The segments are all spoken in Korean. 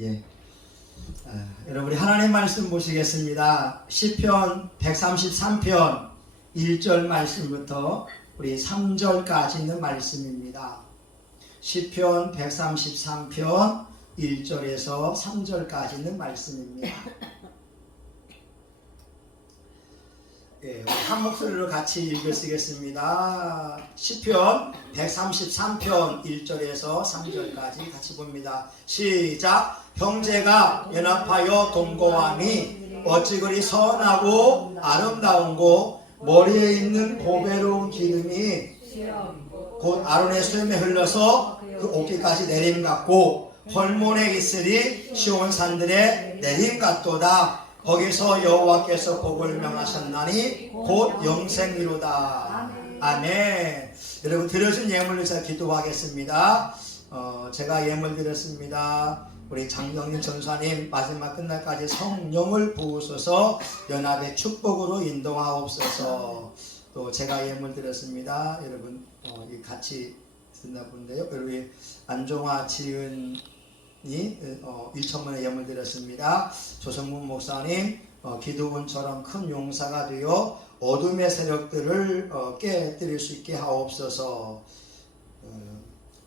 예. 여러분 우리 하나님 말씀 보시겠습니다. 시편 133편 1절 말씀부터 우리 3절까지 있는 말씀입니다. 시편 133편 1절에서 3절까지 있는 말씀입니다. 예, 한 목소리로 같이 읽으시겠습니다. 시편 133편 1절에서 3절까지 같이 봅니다. 시작. 형제가 연합하여 동거함이 어찌 그리 선하고 아름다운고 머리에 있는 보배로운 기름이 곧 아론의 수염에 흘러서 그 옷깃까지 내림 같고 헐몬에 있으리 시온 산들의 내림 같도다. 거기서 여호와께서 복을 명하셨나니 곧 영생이로다. 아멘. 여러분 들으신 예물로 제가 기도하겠습니다. 제가 예물 드렸습니다. 우리 장경림 전사님 마지막 끝날까지 성령을 부으소서 연합의 축복으로 인도하옵소서. 또 제가 예물 드렸습니다. 여러분 같이 쓴다 본데요. 우리 안종화 지은 1천만의 예물 드렸습니다. 조성문 목사님 기도원처럼 큰 용사가 되어 어둠의 세력들을 깨뜨릴 수 있게 하옵소서.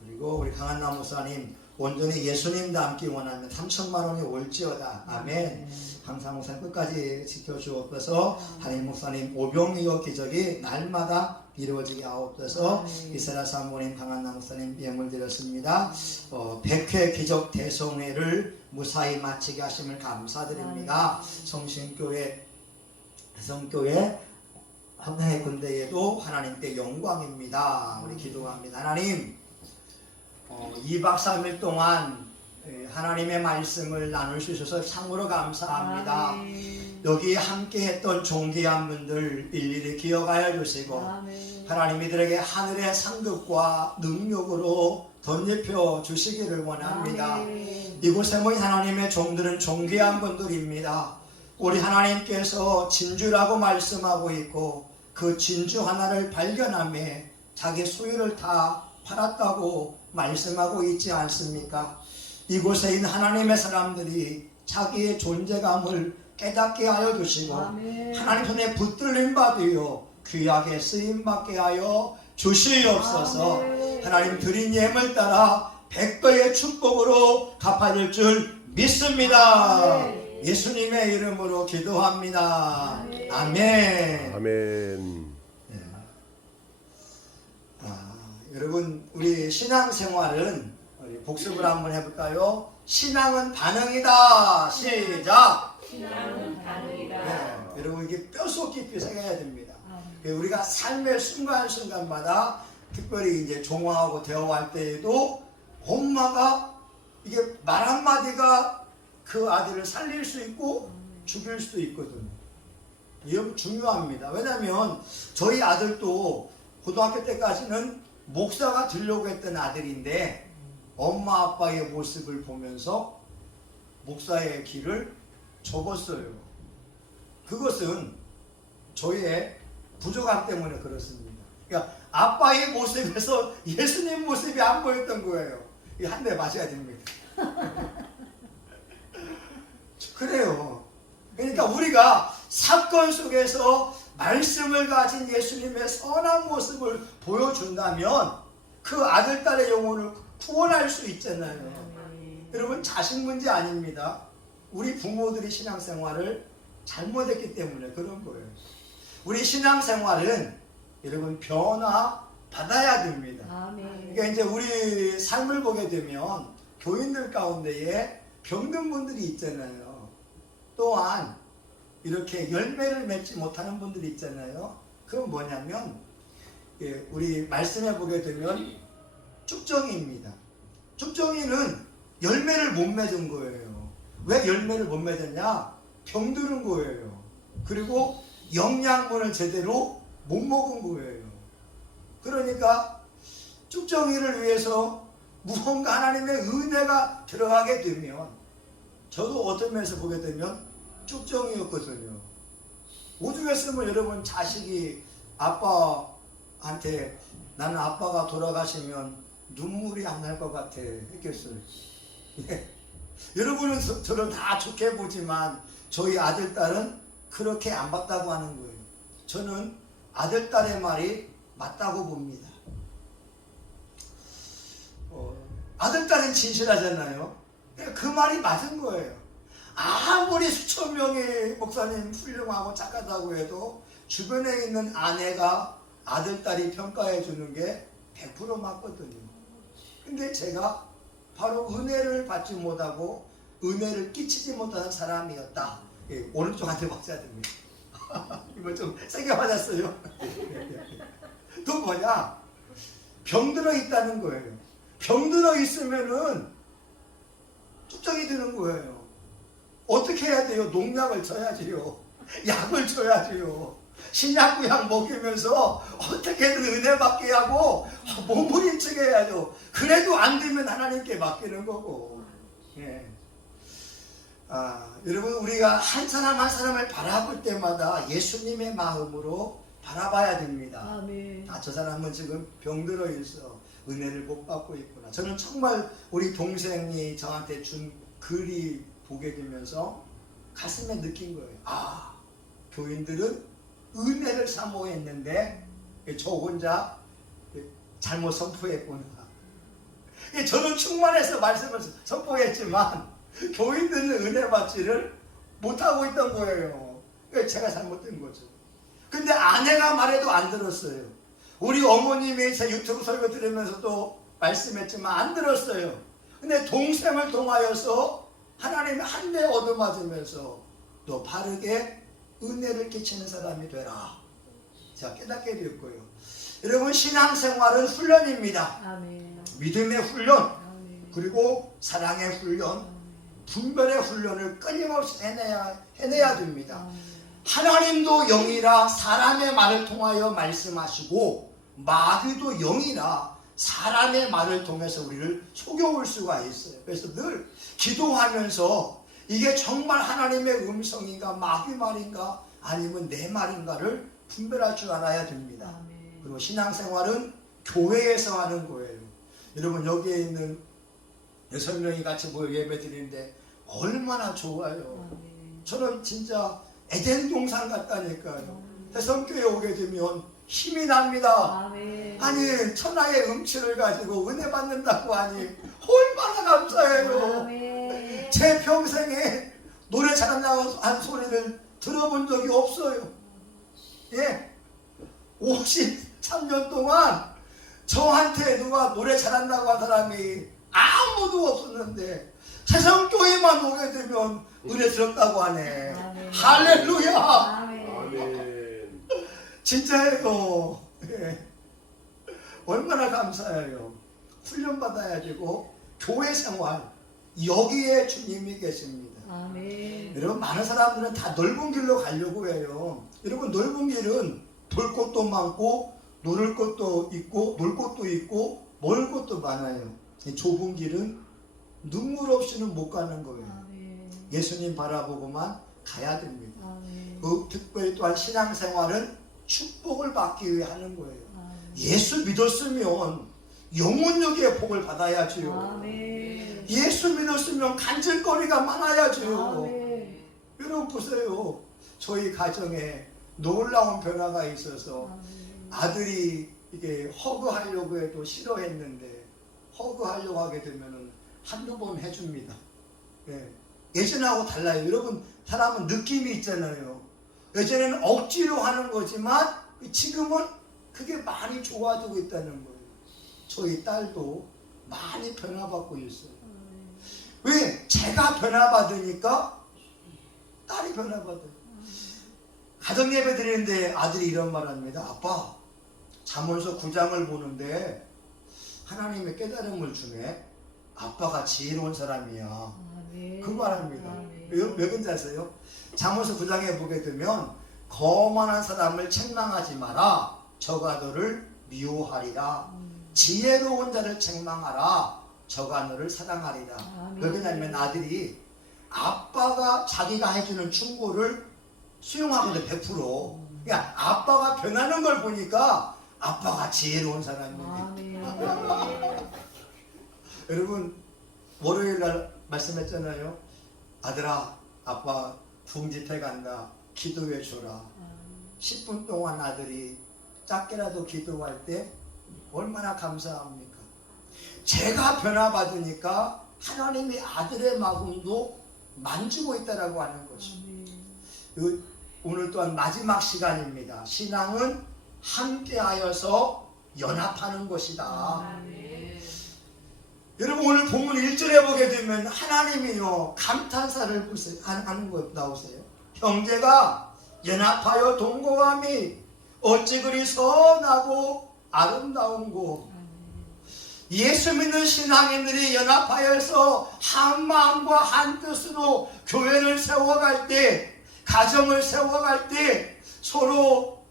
그리고 우리 강한남 목사님 온전히 예수님 닮기 원하면 3천만 원이 올지어다. 아멘. 항상 목사님 끝까지 지켜주옵소서. 한임 목사님 오병이어 기적이 날마다 이루어지게 하옵소서. 이스라 사모님 강한남 목사님 예물 드렸습니다. 100회 기적 대성회를 무사히 마치게 하심을 감사드립니다. 성신교회 성교회 한해 군대에도 하나님께 영광입니다. 우리 기도합니다. 하나님 2박 3일 동안 하나님의 말씀을 나눌 수 있어서 참으로 감사합니다. 여기 함께 했던 존귀한 분들 일일이 기억하여 주시고 하나님 이들에게 하늘의 상급과 능력으로 덧입혀 주시기를 원합니다. 이곳에 모인 하나님의 종들은 존귀한 분들입니다. 우리 하나님께서 진주라고 말씀하고 있고 그 진주 하나를 발견하며 자기 소유를 다 팔았다고 말씀하고 있지 않습니까? 이곳에 있는 하나님의 사람들이 자기의 존재감을 깨닫게 하여 주시고 하나님 손에 붙들림 받으여 귀하게 쓰임받게 하여 주시옵소서. 하나님 드린 예물 따라 100배의 축복으로 갚아질 줄 믿습니다. 예수님의 이름으로 기도합니다. 아멘. 아멘. 여러분 우리 신앙생활은 우리 복습을 한번 해볼까요? 신앙은 반응이다. 시작. 신앙은 반응이다. 네, 여러분 이게 뼛속 깊이 생각해야 됩니다. 우리가 삶의 순간순간마다 특별히 이제 종화하고 대화할 때에도 엄마가 이게 말 한마디가 그 아들을 살릴 수 있고 죽일 수도 있거든요. 이게 중요합니다. 왜냐하면 저희 아들도 고등학교 때까지는 목사가 되려고 했던 아들인데 엄마 아빠의 모습을 보면서 목사의 길을 접었어요. 그것은 저의 부족함 때문에 그렇습니다. 그러니까 아빠의 모습에서 예수님 모습이 안 보였던 거예요. 한 대 맞아야 됩니다. 그래요. 그러니까 우리가 사건 속에서 말씀을 가진 예수님의 선한 모습을 보여준다면 그 아들, 딸의 영혼을 구원할 수 있잖아요. 여러분 자식 문제 아닙니다. 우리 부모들이 신앙생활을 잘못했기 때문에 그런 거예요. 우리 신앙생활은 여러분 변화 받아야 됩니다. 그러니까 이제 우리 삶을 보게 되면 교인들 가운데에 병든 분들이 있잖아요. 또한 이렇게 열매를 맺지 못하는 분들이 있잖아요. 그건 뭐냐면 우리 말씀해 보게 되면 쭉정이입니다. 쭉정이는 열매를 못 맺은 거예요. 왜 열매를 못 맺었냐? 병드는 거예요. 그리고 영양분을 제대로 못 먹은 거예요. 그러니까 쭉정이를 위해서 무언가 하나님의 은혜가 들어가게 되면 저도 어떤 면에서 보게 되면 쭉정이였거든요. 오죽했으면 여러분 자식이 아빠한테 나는 아빠가 돌아가시면 눈물이 안 날 것 같아 했겠어요. 여러분은 저를 다 좋게 보지만 저희 아들, 딸은 그렇게 안 봤다고 하는 거예요. 저는 아들, 딸의 말이 맞다고 봅니다. 아들, 딸은 진실하잖아요. 그 말이 맞은 거예요. 아무리 수천 명의 목사님 훌륭하고 착하다고 해도 주변에 있는 아내가 아들, 딸이 평가해 주는 게 100% 맞거든요. 근데 제가 바로 은혜를 받지 못하고 은혜를 끼치지 못하는 사람이었다. 예, 오른쪽한테 박사야 됩니다. 이거 좀 세게 맞았어요. 또 뭐냐? 병들어 있다는 거예요. 병들어 있으면은 축적이 되는 거예요. 어떻게 해야 돼요? 농약을 쳐야지요. 약을 줘야지요. 신약구약 먹이면서 어떻게든 은혜 받게 하고 몸부림치게 해야죠. 그래도 안 되면 하나님께 맡기는 거고. 예. 여러분, 우리가 한 사람 한 사람을 바라볼 때마다 예수님의 마음으로 바라봐야 됩니다. 아멘. 저 사람은 지금 병들어 있어. 은혜를 못 받고 있구나. 저는 정말 우리 동생이 저한테 준 글이 보게 되면서 가슴에 느낀 거예요. 교인들은 은혜를 사모했는데 저 혼자 잘못 선포했구나. 저는 충만해서 말씀을 선포했지만 교인들은 은혜 받지를 못하고 있던 거예요. 제가 잘못된 거죠. 근데 아내가 말해도 안 들었어요. 우리 어머님이 제 유튜브 설교 들으면서도 말씀했지만 안 들었어요. 근데 동생을 통하여서 하나님이 한 대 얻어맞으면서 너 바르게 은혜를 끼치는 사람이 되라. 제가 깨닫게 되었고요. 여러분, 신앙생활은 훈련입니다. 아멘. 믿음의 훈련, 아멘. 그리고 사랑의 훈련, 분별의 훈련을 끊임없이 해내야 됩니다. 아멘. 하나님도 영이라 사람의 말을 통하여 말씀하시고 마귀도 영이라 사람의 말을 통해서 우리를 속여올 수가 있어요. 그래서 늘 기도하면서 이게 정말 하나님의 음성인가 마귀 말인가 아니면 내 말인가를 분별할 줄 알아야 됩니다. 아멘. 그리고 신앙생활은 교회에서 하는 거예요. 여러분, 여기에 있는 6명이 같이 모여 예배 드리는데 얼마나 좋아요. 아멘. 저는 진짜 에덴 동산 같다니까요. 대성교회 오게 되면 힘이 납니다. 아멘. 아니, 천하의 음치를 가지고 은혜 받는다고 하니 얼마나 감사해요. 아멘. 제 평생에 노래 잘한다고 한 소리를 들어본 적이 없어요. 예, 53년 동안 저한테 누가 노래 잘한다고 한 사람이 아무도 없었는데 세성교회만 오게 되면 은혜스럽다고 하네. 아멘. 할렐루야. 아멘. 진짜예요. 예. 얼마나 감사해요. 훈련받아야 되고 교회 생활, 여기에 주님이 계십니다. 아멘. 여러분, 많은 사람들은 다 넓은 길로 가려고 해요. 여러분, 넓은 길은 볼 곳도 많고 놀 곳도 있고 먹을 곳도 많아요. 좁은 길은 눈물 없이는 못 가는 거예요. 아멘. 예수님 바라보고만 가야 됩니다. 아멘. 특별히 또한 신앙생활은 축복을 받기 위해 하는 거예요. 아멘. 예수 믿었으면 영혼력의 복을 받아야지요. 아멘. 예수 믿었으면 간질거리가 많아야지요. 아멘. 여러분 보세요. 저희 가정에 놀라운 변화가 있어서 아멘. 아들이 이게 허그하려고 해도 싫어했는데 허그하려고 하게 되면은 한두 번 해줍니다. 예. 예전하고 달라요. 여러분, 사람은 느낌이 있잖아요. 예전에는 억지로 하는 거지만 지금은 그게 많이 좋아지고 있다는 거예요. 저희 딸도 많이 변화받고 있어요. 왜? 제가 변화받으니까 딸이 변화받아요. 가정예배 드리는데 아들이 이런 말 합니다. 아빠, 잠언서 9장을 보는데 하나님의 깨달음을 주네. 아빠가 지혜로운 사람이야. 아멘. 그 말합니다. 아멘. 왜 그런지 아세요? 잠언서 9장에 보게 되면 거만한 사람을 책망하지 마라. 저가 너를 미워하리라. 지혜로운 자를 책망하라. 저가 너를 사랑하리라. 아멘. 왜 그러냐면 아들이 아빠가 자기가 해주는 충고를 수용하거든. 100%. 그러니까 아빠가 변하는 걸 보니까 아빠가 지혜로운 사람이네. 아멘. 여러분, 월요일 날 말씀했잖아요. 아들아, 아빠 중지태 간다. 기도해 줘라. 10분 동안 아들이 작게라도 기도할 때 얼마나 감사합니까? 제가 변화받으니까 하나님이 아들의 마음도 만지고 있다라고 하는 것이. 오늘 또한 마지막 시간입니다. 신앙은 함께하여서 연합하는 것이다. 여러분, 오늘 본문 1절에 보게 되면 하나님이요 감탄사를 하는 것 나오세요. 형제가 연합하여 동거함이 어찌 그리 선하고 아름다운고. 예수 믿는 신앙인들이 연합하여서 한 마음과 한 뜻으로 교회를 세워갈 때, 가정을 세워갈 때 서로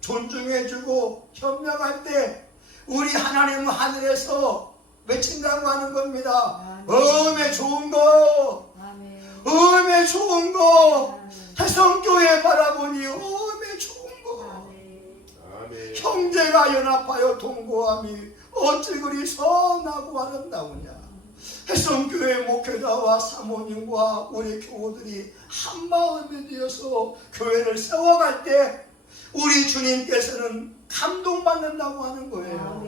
존중해주고 협력할 때 우리 하나님은 하늘에서 외친다고 하는 겁니다. 음에 좋은 거, 음에 좋은 거, 해성교회 바라보니 음에 좋은 거. 형제가 연합하여 동거함이 어찌 그리 선하고 아름다우냐. 해성교회 목회자와 사모님과 우리 교우들이 한 마음이 되어서 교회를 세워갈 때 우리 주님께서는 감동받는다고 하는 거예요.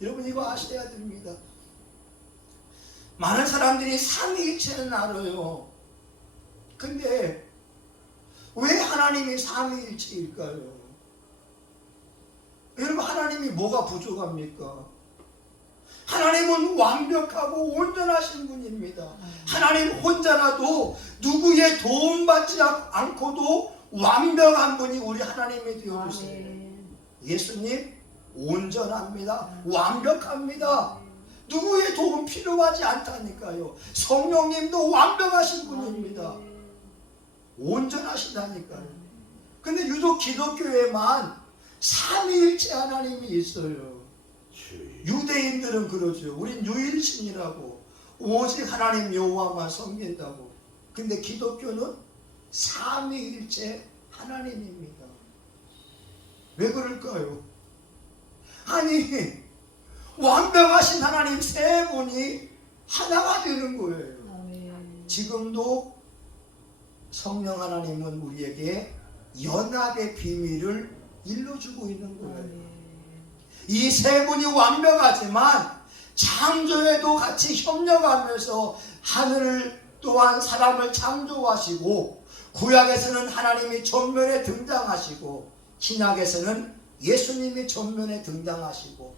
여러분, 이거 아셔야 됩니다. 많은 사람들이 삼위일체는 알아요. 근데 왜 하나님이 삼위일체일까요? 여러분, 하나님이 뭐가 부족합니까? 하나님은 완벽하고 온전하신 분입니다. 하나님 혼자라도 누구의 도움받지 않고도 완벽한 분이 우리 하나님이 되어주세요. 예수님 온전합니다. 완벽합니다. 누구의 도움 필요하지 않다니까요. 성령님도 완벽하신 분입니다. 온전하시다니까요. 근데 유독 기독교에만 삼위일체 하나님이 있어요. 유대인들은 그러죠. 우린 유일신이라고, 오직 하나님 여호와만 섬긴다고. 근데 기독교는 삼위일체 하나님입니다. 왜 그럴까요? 아니, 완벽하신 하나님 세 분이 하나가 되는 거예요. 지금도 성령 하나님은 우리에게 연합의 비밀을 일러주고 있는 거예요. 이 세 분이 완벽하지만 창조에도 같이 협력하면서 하늘을 또한 사람을 창조하시고, 구약에서는 하나님이 전면에 등장하시고 신약에서는 예수님이 전면에 등장하시고,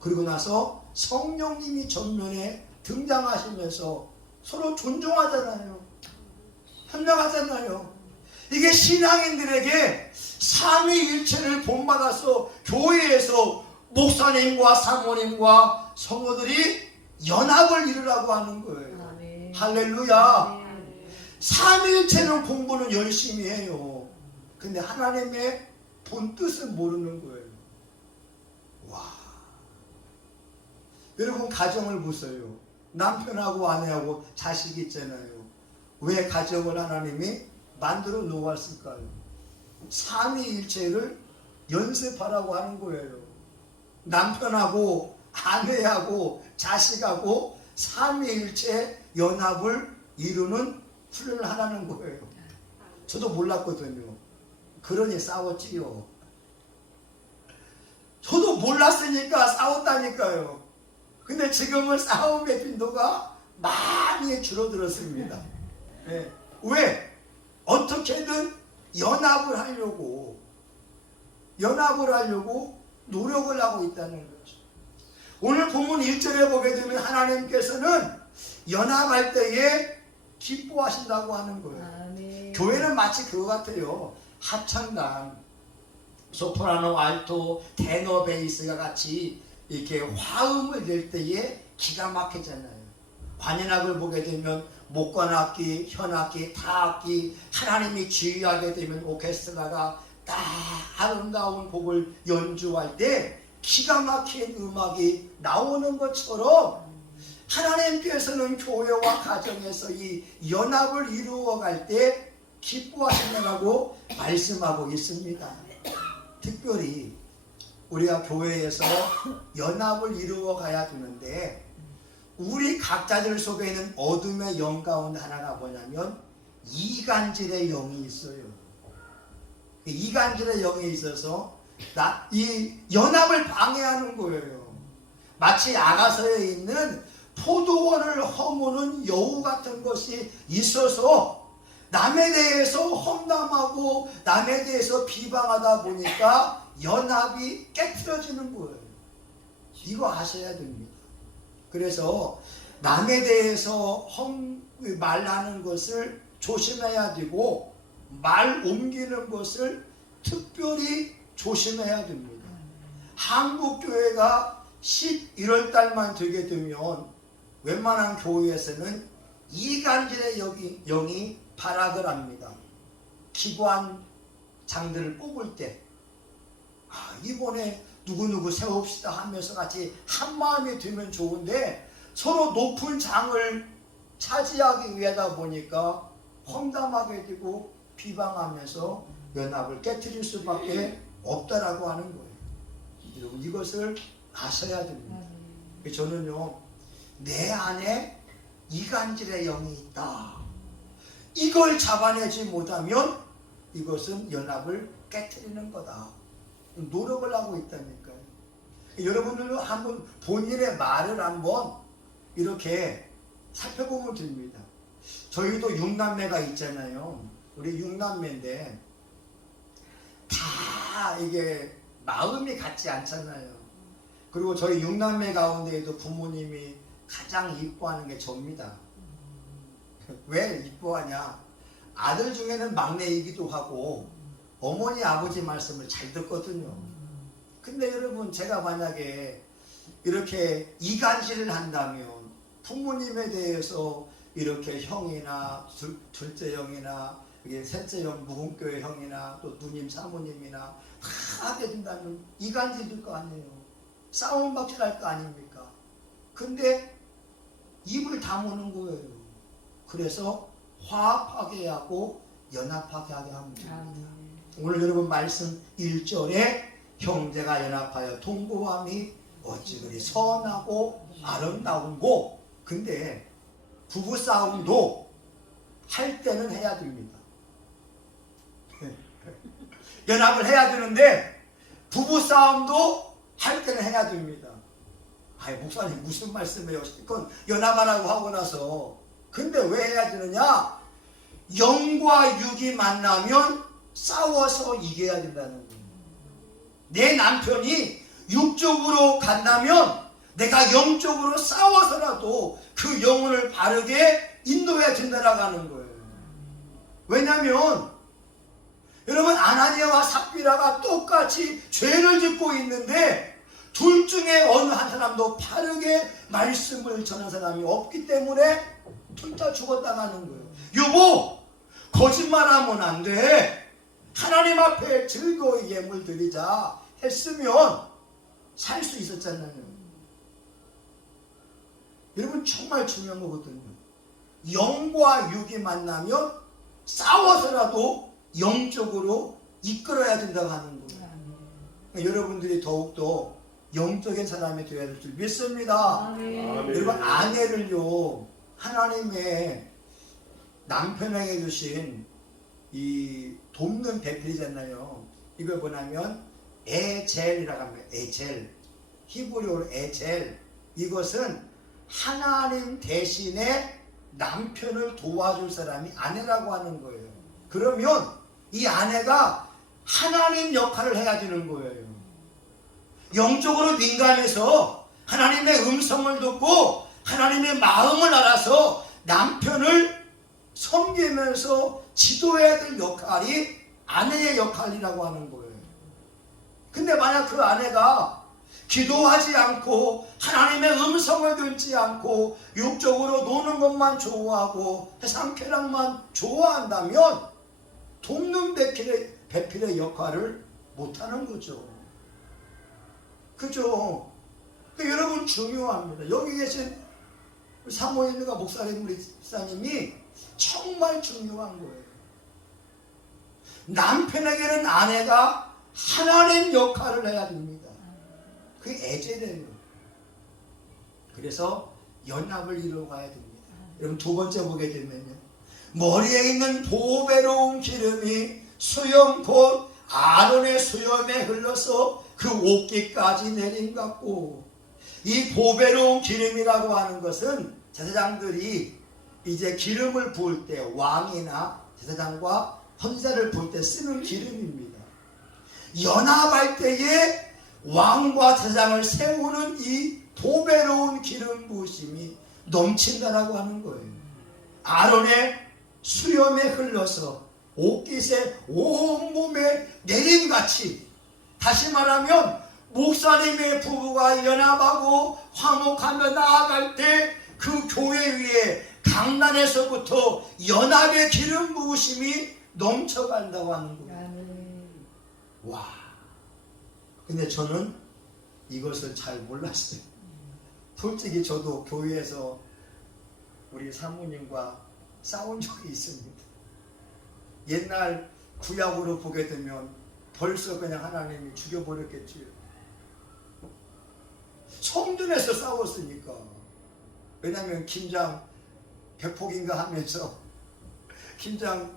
그리고 나서 성령님이 전면에 등장하시면서 서로 존중하잖아요. 협력하잖아요. 이게 신앙인들에게 삼위일체를 본받아서 교회에서 목사님과 사모님과 성도들이 연합을 이루라고 하는 거예요. 할렐루야. 삼위일체는 공부는 열심히 해요. 근데 하나님의 본 뜻은 모르는 거예요. 와. 여러분, 가정을 보세요. 남편하고 아내하고 자식이 있잖아요. 왜 가정을 하나님이 만들어 놓았을까요? 삼위일체를 연습하라고 하는 거예요. 남편하고 아내하고 자식하고 삼위일체 연합을 이루는 훈련을 하라는 거예요. 저도 몰랐거든요. 그러니 싸웠지요. 저도 몰랐으니까 싸웠다니까요. 근데 지금은 싸움의 빈도가 많이 줄어들었습니다. 네. 왜? 어떻게든 연합을 하려고 노력을 하고 있다는 거죠. 오늘 본문 1절에 보게 되면 하나님께서는 연합할 때에 기뻐하신다고 하는 거예요. 교회는 마치 그거 같아요. 합창단, 소프라노, 알토, 테너, 베이스가 같이 이렇게 화음을 낼 때에 기가 막히잖아요. 관현악을 보게 되면 목관악기, 현악기, 타악기, 하나님이 지휘하게 되면 오케스트라가 딱 아름다운 곡을 연주할 때 기가 막힌 음악이 나오는 것처럼 하나님께서는 교회와 가정에서 이 연합을 이루어갈 때 기뻐하신다고 말씀하고 있습니다. 특별히 우리가 교회에서 연합을 이루어가야 되는데 우리 각자들 속에 있는 어둠의 영 가운데 하나가 뭐냐면 이간질의 영이 있어요. 이간질의 영이 있어서 이 연합을 방해하는 거예요. 마치 아가서에 있는 포도원을 허무는 여우 같은 것이 있어서 남에 대해서 험담하고 남에 대해서 비방하다 보니까 연합이 깨트려지는 거예요. 이거 아셔야 됩니다. 그래서 남에 대해서 말하는 것을 조심해야 되고 말 옮기는 것을 특별히 조심해야 됩니다. 한국교회가 11월 달만 되게 되면 웬만한 교회에서는 이간질의 영이 발악을 합니다. 기관장들을 뽑을 때 이번에 누구누구 세웁시다 하면서 같이 한마음이 되면 좋은데 서로 높은 장을 차지하기 위하다 보니까 험담하게 되고 비방하면서 연합을 깨트릴 수밖에 없다라고 하는 거예요. 여러분 이것을 아셔야 됩니다. 저는요 내 안에 이간질의 영이 있다. 이걸 잡아내지 못하면 이것은 연합을 깨트리는 거다. 노력을 하고 있다니까요. 여러분들도 한번 본인의 말을 한번 이렇게 살펴보면 됩니다. 저희도 6남매가 있잖아요. 우리 6남매인데 다 이게 마음이 같지 않잖아요. 그리고 저희 6남매 가운데에도 부모님이 가장 이뻐하는 게 접니다. 왜 이뻐하냐? 아들 중에는 막내이기도 하고 어머니 아버지 말씀을 잘 듣거든요. 근데 여러분 제가 만약에 이렇게 이간질을 한다면 부모님에 대해서 이렇게 형이나 둘째 형이나 셋째 형 무궁교회 형이나 또 누님 사모님이나 다 하게 된다면 이간질일 거 아니에요. 싸움박질 할 거 아닙니까? 근데 입을 다무는 거예요. 그래서 화합하게 하고 연합하게 하게 합니다. 오늘 여러분 말씀 1절에 형제가 연합하여 동거함이 어찌 그리 선하고 아름다운고. 근데 부부싸움도 할 때는 해야 됩니다. 연합을 해야 되는데 부부싸움도 할 때는 해야 됩니다. 목사님 무슨 말씀이에요? 그건 연합하라고 하고 나서. 근데 왜 해야 되느냐? 영과 육이 만나면 싸워서 이겨야 된다는 거예요. 내 남편이 육적으로 간다면 내가 영적으로 싸워서라도 그 영혼을 바르게 인도해야 된다라고 하는 거예요. 왜냐하면 여러분 아나니아와 삽비라가 똑같이 죄를 짓고 있는데 둘 중에 어느 한 사람도 바르게 말씀을 전한 사람이 없기 때문에 둘 다 죽었다가는 거예요. 여보 거짓말하면 안 돼. 하나님 앞에 즐거이 예물 드리자 했으면 살 수 있었잖아요. 여러분 정말 중요한 거거든요. 영과 육이 만나면 싸워서라도 영적으로 이끌어야 된다고 하는 거예요. 그러니까 여러분들이 더욱더 영적인 사람이 되어야 될 줄 믿습니다. 아멘. 여러분 아내를요 하나님의 남편에게 주신 이 돕는 배필이잖아요. 이걸 뭐냐면 에젤이라고 합니다. 에젤, 히브리어로 에젤. 이것은 하나님 대신에 남편을 도와줄 사람이 아내라고 하는 거예요. 그러면 이 아내가 하나님 역할을 해야 되는 거예요. 영적으로 민감해서 하나님의 음성을 듣고 하나님의 마음을 알아서 남편을 섬기면서 지도해야 될 역할이 아내의 역할이라고 하는 거예요. 근데 만약 그 아내가 기도하지 않고 하나님의 음성을 듣지 않고 육적으로 노는 것만 좋아하고 해상쾌락만 좋아한다면 돕는 배필의 역할을 못하는 거죠. 그죠? 그러니까 여러분 중요합니다. 여기 계신 사모님과 목사님 우리 집사님이 정말 중요한 거예요. 남편에게는 아내가 하나님 역할을 해야 됩니다. 그게 에제예요. 그래서 연합을 이루어가야 됩니다. 여러분 두 번째 보게 되면요, 머리에 있는 보배로운 기름이 수염 곧 아론의 수염에 흘러서 그 옷깃까지 내림 같고, 이 보배로운 기름이라고 하는 것은 제사장들이 이제 기름을 부을 때, 왕이나 제사장과 헌제를 부을 때 쓰는 기름입니다. 연합할 때에 왕과 제사장을 세우는 이 보배로운 기름 부으심이 넘친다라고 하는 거예요. 아론의 수염에 흘러서 옷깃에 온몸에 내림같이, 다시 말하면 목사님의 부부가 연합하고 화목하며 나아갈 때 그 교회 위에 강단에서부터 연합의 기름 부으심이 넘쳐간다고 하는 거예요. 와, 근데 저는 이것을 잘 몰랐어요. 솔직히 저도 교회에서 우리 사모님과 싸운 적이 있습니다. 옛날 구약으로 보게 되면 벌써 그냥 하나님이 죽여버렸겠지요. 성전에서 싸웠으니까. 왜냐하면 김장 백폭인가 하면서 김장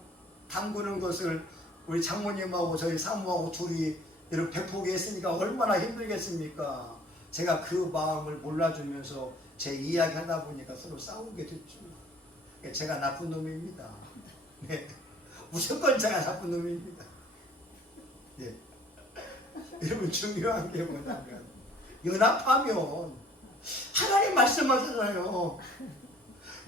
담그는 것을 우리 장모님하고 저희 사모하고 둘이 이렇게 백폭이 했으니까 얼마나 힘들겠습니까? 제가 그 마음을 몰라주면서 제 이야기 하다 보니까 서로 싸우게 됐죠. 제가 나쁜 놈입니다. 네. 무조건 제가 나쁜 놈입니다. 네. 여러분 중요한 게 뭐냐면, 연합하면 하나님 말씀하잖아요.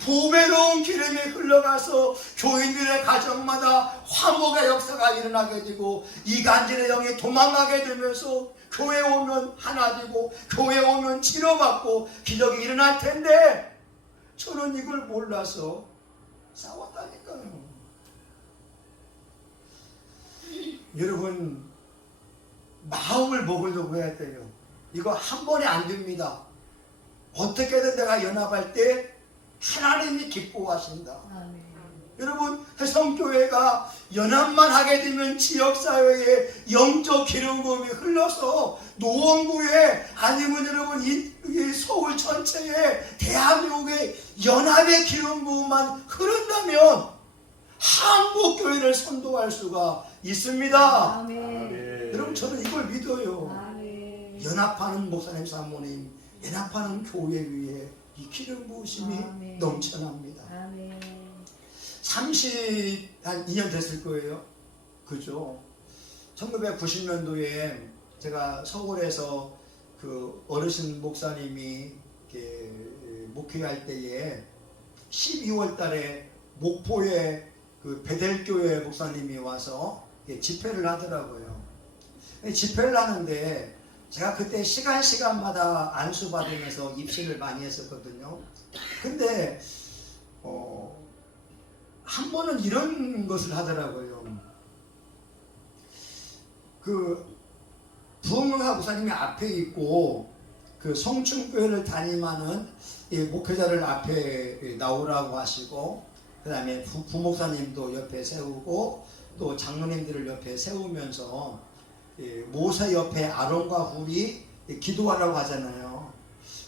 보배로운 기름이 흘러가서 교인들의 가정마다 화목의 역사가 일어나게 되고, 이간질의 영이 도망가게 되면서 교회 오면 하나 되고 교회 오면 치료받고 기적이 일어날 텐데, 저는 이걸 몰라서 싸웠다니까요. 여러분 마음을 먹으려고 해야 돼요. 이거 한 번에 안 됩니다. 어떻게든 내가 연합할 때 하나님이 기뻐하신다. 여러분 해성교회가 연합만 하게 되면 지역사회에 영적 기름 부음이 흘러서 노원구에, 아니면 여러분 이 서울 전체에 대한민국의 연합의 기름 부음만 흐른다면 한국교회를 선도할 수가 있습니다. 아멘. 여러분 저는 이걸 믿어요. 아멘. 연합하는 목사님 사모님, 연합하는 교회 위에 이 기름 부으심이 아멘. 넘쳐납니다. 아멘. 32년 됐을 거예요. 그죠? 1990년도에 제가 서울에서 그 어르신 목사님이 이렇게 목회할 때에 12월 달에 목포에 그 베델교회 목사님이 와서 집회를 하더라고요. 집회를 하는데 제가 그때 시간마다 안수받으면서 입신을 많이 했었거든요. 근데 한 번은 이런 것을 하더라고요. 그 부흥하 목사님이 앞에 있고 그 성춘교회를 담임하는 이 목회자를 앞에 나오라고 하시고, 그 다음에 부목사님도 옆에 세우고 또 장로님들을 옆에 세우면서 모세 옆에 아론과 훌이 기도하라고 하잖아요.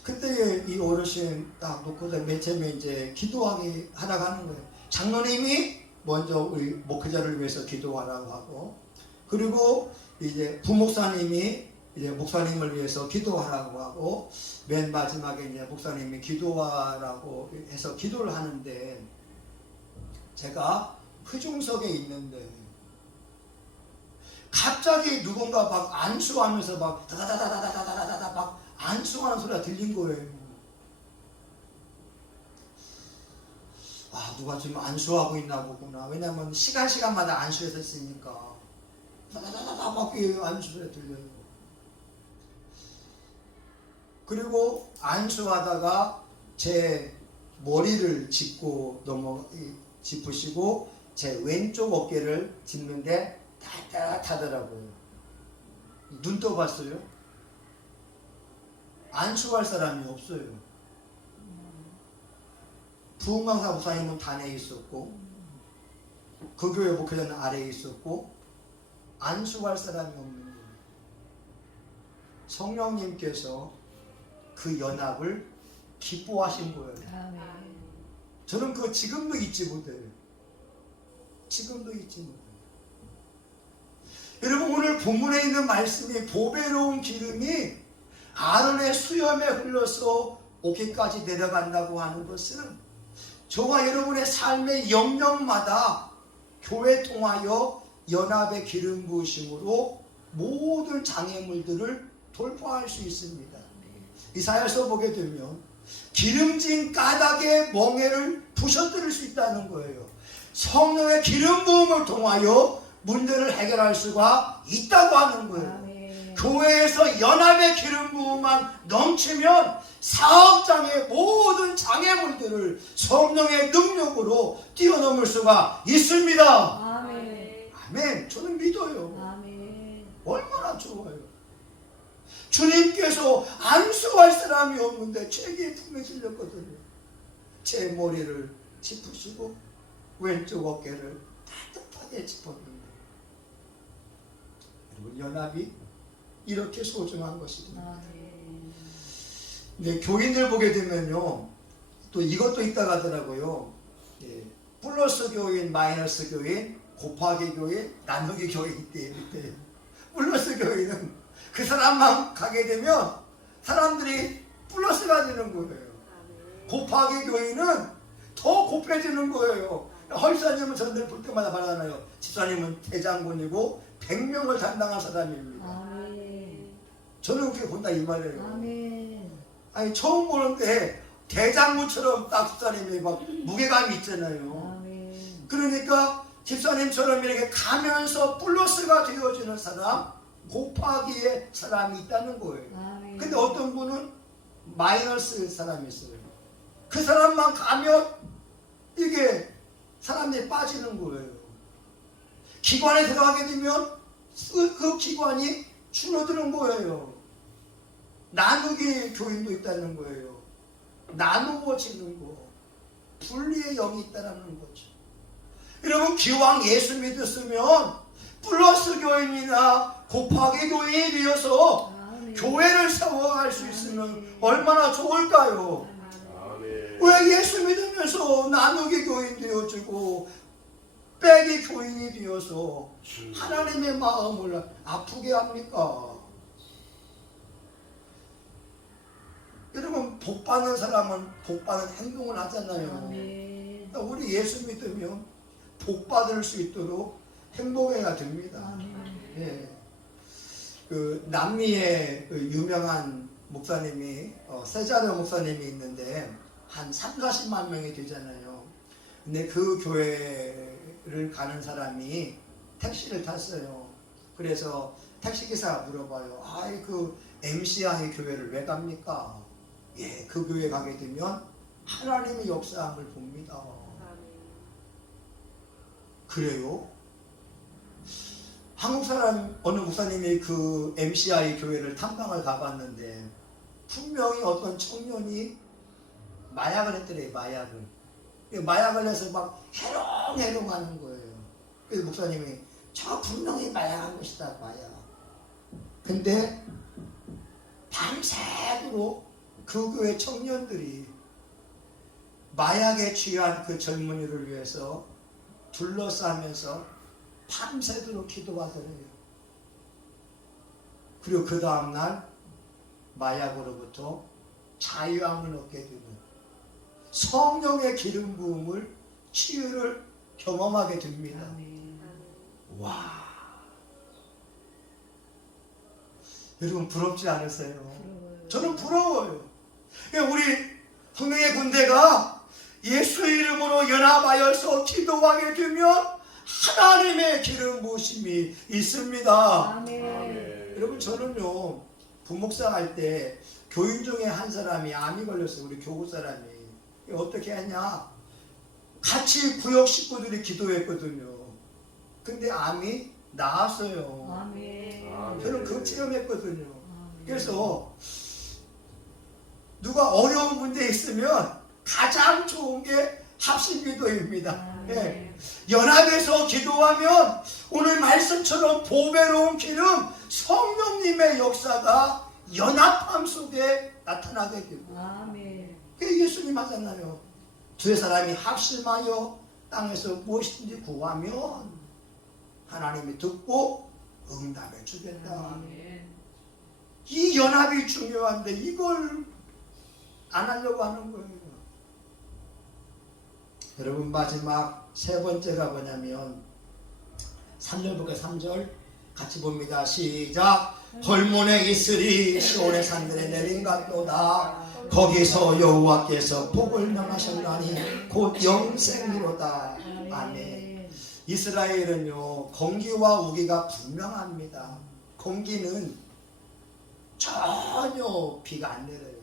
그때 이 어르신 딱 놓고서 맨 처음에 이제 기도하게 하라고 하는 거예요. 장로님이 먼저 우리 목회자를 위해서 기도하라고 하고, 그리고 이제 부목사님이 이제 목사님을 위해서 기도하라고 하고, 맨 마지막에 이제 목사님이 기도하라고 해서 기도를 하는데, 제가 회중석에 있는데 갑자기 누군가 막 안수하면서 막 다다다다다다다다다 막 안수하는 소리가 들린 거예요. 아, 누가 지금 안수하고 있나 보구나. 왜냐면 시간마다 안수해서 있으니까 다다다다다 막 안수 소리가 들려요. 그리고 안수하다가 제 머리를 짚으시고 제 왼쪽 어깨를 짚는데 따뜻하더라고요. 눈 떠봤어요. 안수할 사람이 없어요. 부흥강사 목사님은 단에 있었고, 그 교회 목회자는 아래에 있었고, 안수할 사람이 없는 거예요. 성령님께서 그 연합을 기뻐하신 거예요. 아멘. 저는 그거 지금도 잊지 못해요. 지금도 잊지 못해요. 여러분, 오늘 본문에 있는 말씀이 보배로운 기름이 아론의 수염에 흘러서 오기까지 내려간다고 하는 것은 저와 여러분의 삶의 영역마다 교회 통하여 연합의 기름 부으심으로 모든 장애물들을 돌파할 수 있습니다. 이사야서 보게 되면 기름진 까닭의 멍에를 부셔뜨릴 수 있다는 거예요. 성령의 기름 부음을 통하여 문제를 해결할 수가 있다고 하는 거예요. 아멘. 교회에서 연합의 기름 부음만 넘치면 사업장의 모든 장애물들을 성령의 능력으로 뛰어넘을 수가 있습니다. 아멘. 아멘. 저는 믿어요. 아멘. 얼마나 좋아요. 주님께서 안수할 사람이 없는데 제게 품에 실렸거든요. 제 머리를 짚으시고 왼쪽 어깨를 따뜻하게 짚었는데, 여러분, 연합이 이렇게 소중한 것입니다. 아멘. 네, 교인들 보게 되면요, 또 이것도 있다고 하더라고요. 예, 플러스 교인, 마이너스 교인, 곱하기 교인, 나누기 교인 있대요. 플러스 교인은 그 사람만 가게 되면 사람들이 플러스가 되는 거예요. 곱하기 교인은 더 곱해지는 거예요. 헐사님은 전들 볼 때마다 말하잖아요. 집사님은 대장군이고 100명을 담당한 사람입니다. 아멘. 저는 그렇게 본다 이 말이에요. 아멘. 아니, 처음 보는데 대장군처럼 딱 집사님이 막 무게감이 있잖아요. 아멘. 그러니까 집사님처럼 이렇게 가면서 플러스가 되어지는 사람, 곱하기의 사람이 있다는 거예요. 아멘. 근데 어떤 분은 마이너스 사람이 있어요. 그 사람만 가면 이게 사람들이 빠지는 거예요. 기관에 들어가게 되면 그 기관이 줄어드는 거예요. 나누기 교인도 있다는 거예요. 나누어지는 거. 분리의 영이 있다는 거죠. 여러분, 기왕 예수 믿었으면 플러스 교인이나 곱하기 교인이 되어서 아멘. 교회를 세워갈 수 있으면 얼마나 좋을까요? 아멘. 왜 예수 믿으면서 나누기 교인 되어지고 빼기 교인이 되어서 하나님의 마음을 아프게 합니까? 여러분, 복받는 사람은 복받는 행동을 하잖아요. 아멘. 그러니까 우리 예수 믿으면 복받을 수 있도록 행복해야 됩니다. 아멘. 예. 그 남미의 그 유명한 목사님이 세자르 목사님이 있는데 한 30-40만 명이 되잖아요. 근데 그 교회를 가는 사람이 택시를 탔어요. 그래서 택시기사가 물어봐요. 아이, 그 MC양의 교회를 왜 갑니까? 예, 그 교회 가게 되면 하나님의 역사함을 봅니다. 그래요? 한국 사람 어느 목사님이 그 MCI 교회를 탐방을 가봤는데 분명히 어떤 청년이 마약을 했더래. 마약을 해서 막 해롱해롱 하는 거예요. 그래서 목사님이 저 분명히 마약한 것이다, 마약. 근데 밤새도록 그 교회 청년들이 마약에 취한 그 젊은이를 위해서 둘러싸면서 밤새도록 기도하더래요. 그리고 그 다음날 마약으로부터 자유함을 얻게 되는 성령의 기름 부음을 치유를 경험하게 됩니다. 아멘. 와, 여러분 부럽지 않으세요? 부러워요. 저는 부러워요. 우리 성령의 군대가 예수 이름으로 연합하여서 기도하게 되면 하나님의 기름 부으심이 있습니다. 아멘. 여러분, 저는요 부목사 할 때 교인 중에 한 사람이 암이 걸렸어요. 우리 교구 사람이. 어떻게 했냐, 같이 구역 식구들이 기도했거든요. 근데 암이 나았어요. 아멘. 저는 그 체험했거든요. 아멘. 그래서 누가 어려운 문제 있으면 가장 좋은 게 합심기도입니다. 예. 연합해서 기도하면 오늘 말씀처럼 보배로운 기름, 성령님의 역사가 연합함 속에 나타나게 되고, 아멘. 그게 예수님 하잖아요. 두 사람이 합심하여 땅에서 무엇이든지 구하면 하나님이 듣고 응답해 주겠다. 아멘. 이 연합이 중요한데 이걸 안 하려고 하는 거예요. 여러분, 마지막 세 번째가 뭐냐면 3절 볼까요? 3절 같이 봅니다. 시작. 헐몬에 있으리 시온의 산들에 내린 같도다. 거기서 여호와께서 복을 명하셨나니 곧 영생이로다. 아멘. 이스라엘은요, 공기와 우기가 분명합니다. 공기는 전혀 비가 안 내려요.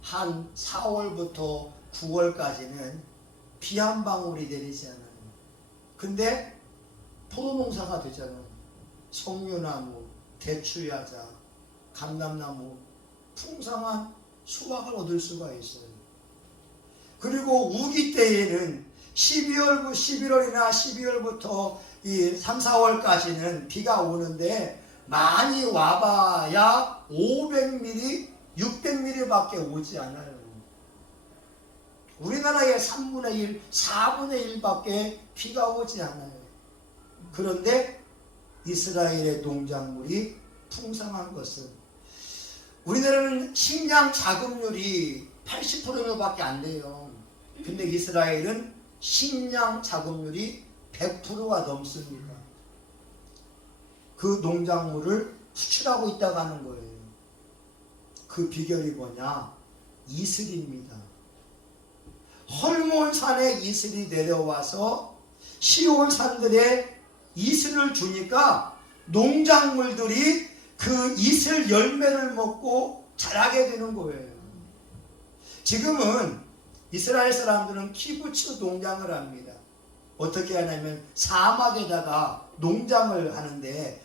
한 4월부터 9월까지는 비 한 방울이 내리지 않아요. 근데 포도농사가 되잖아요. 석류나무, 대추야자, 감람나무, 풍성한 수확을 얻을 수가 있어요. 그리고 우기 때에는 11월이나 12월부터 이 3, 4월까지는 비가 오는데 많이 와봐야 500mm, 600mm 밖에 오지 않아요. 우리나라의 3분의 1, 4분의 1밖에 비가 오지 않아요. 그런데 이스라엘의 농작물이 풍성한 것은, 우리나라는 식량 자급률이 80%밖에 안 돼요. 근데 이스라엘은 식량 자급률이 100%가 넘습니다. 그 농작물을 수출하고 있다고 하는 거예요. 그 비결이 뭐냐? 이슬입니다. 헐몬산에 이슬이 내려와서 시온 산들에 이슬을 주니까 농작물들이 그 이슬 열매를 먹고 자라게 되는 거예요. 지금은 이스라엘 사람들은 키부츠 농장을 합니다. 어떻게 하냐면 사막에다가 농장을 하는데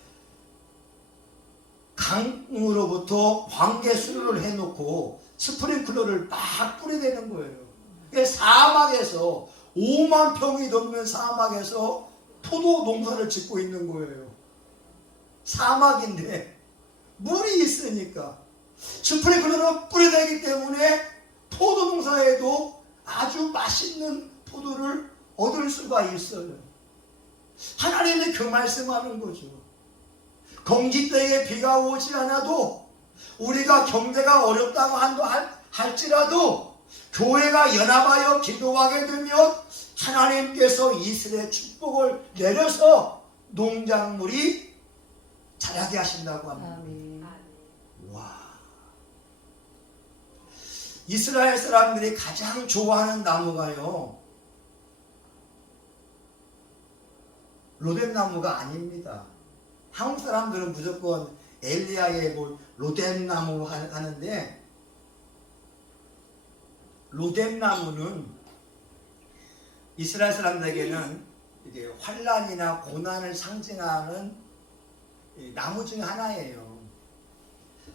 강으로부터 광개수를 해놓고 스프링클러를 막 뿌려대는 거예요. 사막에서 5만 평이 넘는 사막에서 포도 농사를 짓고 있는 거예요. 사막인데 물이 있으니까 스프링클러를 뿌려대기 때문에 포도 농사에도 아주 맛있는 포도를 얻을 수가 있어요. 하나님이 그 말씀하는 거죠. 건기 때에 비가 오지 않아도 우리가 경제가 어렵다고 할지라도 교회가 연합하여 기도하게 되면 하나님께서 이스라엘의 축복을 내려서 농작물이 자라게 하신다고 합니다. 아멘. 와. 이스라엘 사람들이 가장 좋아하는 나무가요, 로뎀나무가 아닙니다. 한국 사람들은 무조건 엘리야의 로뎀나무 하는데, 로뎀나무는 이스라엘 사람들에게는 이게 환란이나 고난을 상징하는 나무 중 하나예요.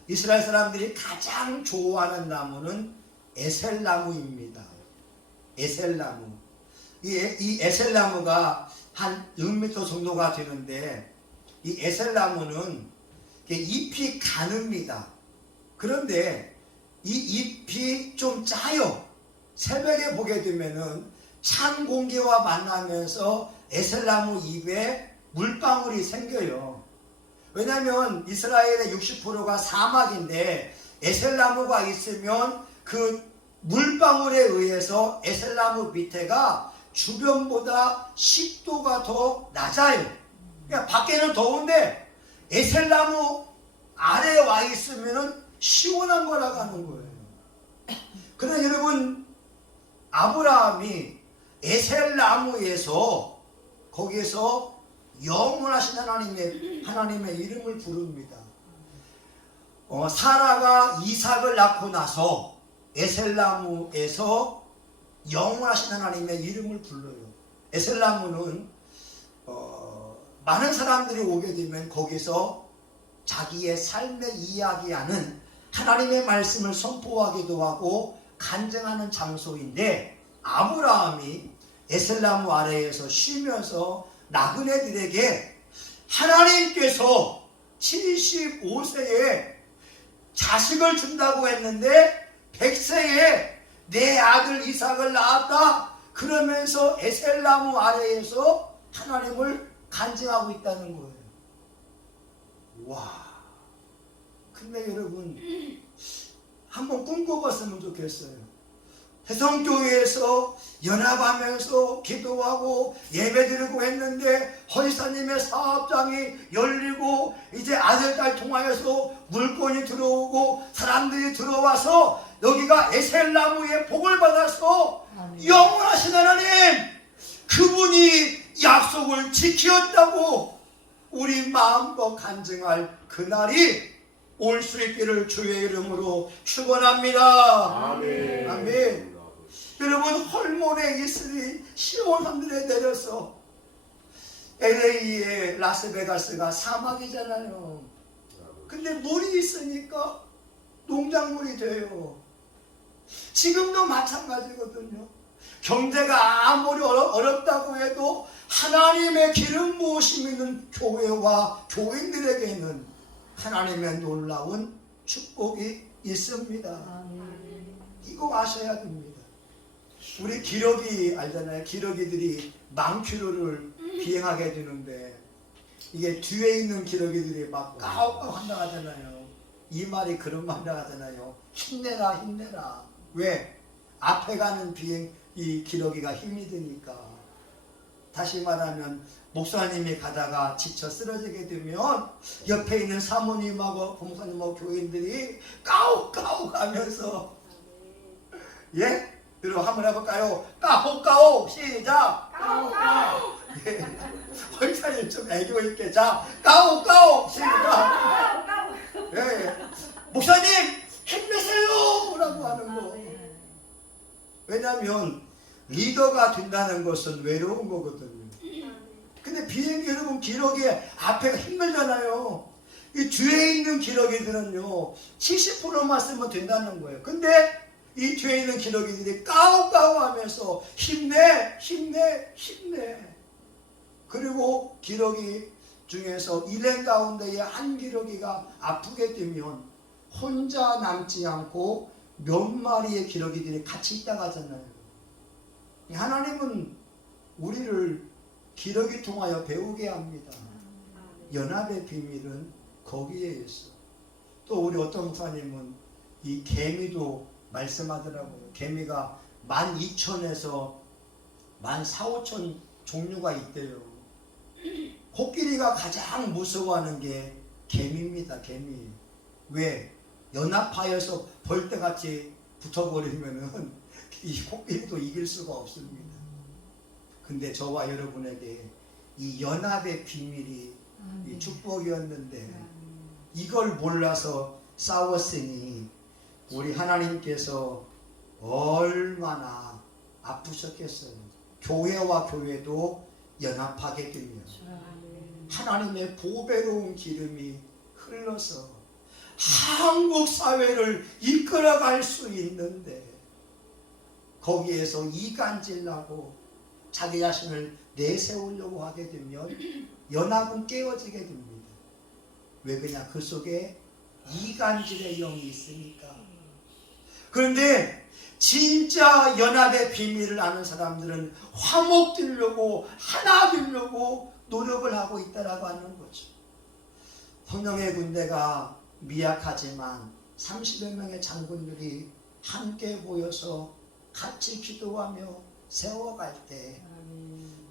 이스라엘 사람들이 가장 좋아하는 나무는 에셀나무입니다. 에셀나무. 이 에셀나무가 한 6m 정도가 되는데, 이 에셀나무는 잎이 가늡니다. 그런데 이 잎이 좀 짜요. 새벽에 보게 되면은 찬 공기와 만나면서 에셀나무 잎에 물방울이 생겨요. 왜냐하면 이스라엘의 60%가 사막인데 에셀나무가 있으면 그 물방울에 의해서 에셀나무 밑에가 주변보다 10도가 더 낮아요. 그러니까 밖에는 더운데 에셀나무 아래에 와 있으면 시원한 거라고 하는 거예요. 그러나 여러분, 아브라함이 에셀나무에서 거기에서 영원하신 하나님의 이름을 부릅니다. 사라가 이삭을 낳고 나서 에셀나무에서 영원하신 하나님의 이름을 불러요. 에셀나무는 많은 사람들이 오게 되면 거기서 자기의 삶의 이야기하는 하나님의 말씀을 선포하기도 하고 간증하는 장소인데, 아브라함이 에셀나무 아래에서 쉬면서 나그네들에게 하나님께서 75세에 자식을 준다고 했는데 100세에 내 아들 이삭을 낳았다. 그러면서 에셀나무 아래에서 하나님을 간증하고 있다는 거예요. 와. 근데 여러분 한번 꿈꿔봤으면 좋겠어요. 해성교회에서 연합하면서 기도하고 예배드리고 했는데 허리사님의 사업장이 열리고 이제 아들딸 통하여서 물건이 들어오고 사람들이 들어와서 여기가 에셀나무의 복을 받아서 아멘. 영원하신 하나님 그분이 약속을 지켰다고 우리 마음껏 간증할 그날이 올 수 있기를 주의 이름으로 축원합니다. 아멘. 아멘. 여러분 헐몬에 이슬이 시온산들에 내려서 LA의 라스베가스가 사막이잖아요. 근데 물이 있으니까 농작물이 돼요. 지금도 마찬가지거든요. 경제가 아무리 어렵다고 해도 하나님의 기름 부으심 있는 교회와 교인들에게는 하나님의 놀라운 축복이 있습니다. 아멘. 이거 아셔야 됩니다. 우리 기러기 알잖아요. 기러기들이 10,000km를 비행하게 되는데 이게 뒤에 있는 기러기들이 막 까옥까옥 한다 하잖아요. 이 말이 그런 말 하잖아요. 힘내라 힘내라. 왜? 앞에 가는 비행 이 기러기가 힘이 드니까. 다시 말하면 목사님이 가다가 지쳐 쓰러지게 되면 옆에 있는 사모님하고 봉사님하고 교인들이 까옥까옥 하면서 예? 여러분 한번 해볼까요? 까옥까옥 시작! 까옥까옥 예. hội 사님 좀 애교 있게 자 까옥까옥 시작! 예. 목사님 힘내세요! 라고 하는 거. 왜냐하면 리더가 된다는 것은 외로운 거거든요. 근데 비행기 여러분 기러기 앞에가 힘들잖아요. 이 뒤에 있는 기러기들은요 70%만 쓰면 된다는 거예요. 근데 이 뒤에 있는 기러기들이 까우까우 하면서 힘내 힘내 힘내. 그리고 기러기 중에서 일행 가운데에 한 기러기가 아프게 되면 혼자 남지 않고 몇 마리의 기러기들이 같이 있다가 하잖아요. 하나님은 우리를 기러기 통하여 배우게 합니다. 연합의 비밀은 거기에 있어. 또 우리 어떤 목사님은 이 개미도 말씀하더라고요. 개미가 12,000에서 14,5,000 종류가 있대요. 코끼리가 가장 무서워하는 게 개미입니다. 개미. 왜? 연합하여서 벌떼같이 붙어버리면은 이 코끼리도 이길 수가 없습니다. 근데 저와 여러분에게 이 연합의 비밀이 이 축복이었는데 이걸 몰라서 싸웠으니 우리 하나님께서 얼마나 아프셨겠어요. 교회와 교회도 연합하게 되면 하나님의 보배로운 기름이 흘러서 한국 사회를 이끌어갈 수 있는데 거기에서 이간질나고 자기 자신을 내세우려고 하게 되면 연합은 깨어지게 됩니다. 왜 그냥 그 속에 이간질의 영이 있으니까. 그런데 진짜 연합의 비밀을 아는 사람들은 화목되려고 하나 되려고 노력을 하고 있다라고 하는 거죠. 성령의 군대가 미약하지만 30여 명의 장군들이 함께 모여서 같이 기도하며 세워갈 때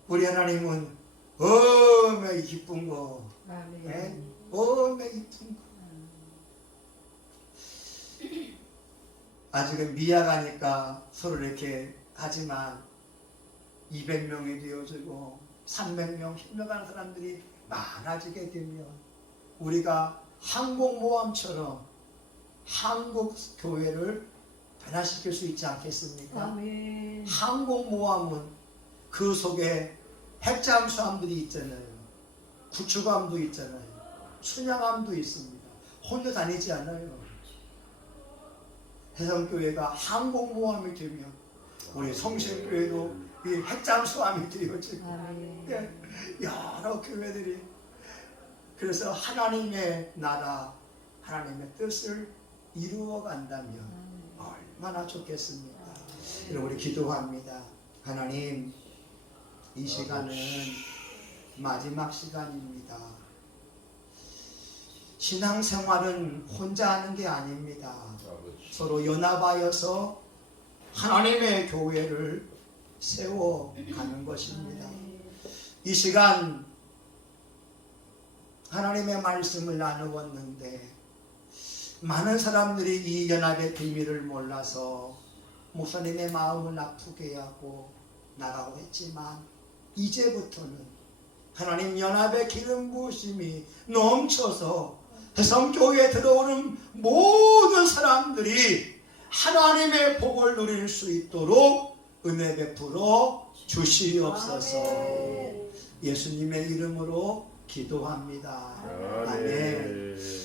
우리 하나님은 얼마나 기쁜 거, 얼마나 기쁜 거. 아직은 미약하니까 서로 이렇게 하지만 200명이 되어지고 300명 힘들어가는 사람들이 많아지게 되면 우리가 항공모함처럼 한국 교회를 변화시킬 수 있지 않겠습니까? 아멘. 항공모함은 그 속에 핵잠수함들이 있잖아요. 구축함도 있잖아요. 순양함도 있습니다. 혼자 다니지 않아요. 해성교회가 항공모함이 되면 우리 성실교회도 이 핵잠수함이 되어지고 여러 교회들이 그래서 하나님의 나라 하나님의 뜻을 이루어 간다면 얼마나 좋겠습니까? 여러분 우리 기도합니다. 하나님, 이 시간은 마지막 시간입니다. 신앙생활은 혼자 하는 게 아닙니다. 서로 연합하여서 하나님의 교회를 세워가는 것입니다. 이 시간 하나님의 말씀을 나누었는데 많은 사람들이 이 연합의 비밀을 몰라서 목사님의 마음을 아프게 하고 나가고 했지만 이제부터는 하나님 연합의 기름 부으심이 넘쳐서 해성교회에 들어오는 모든 사람들이 하나님의 복을 누릴 수 있도록 은혜 베풀어 주시옵소서. 예수님의 이름으로 기도합니다. 아멘.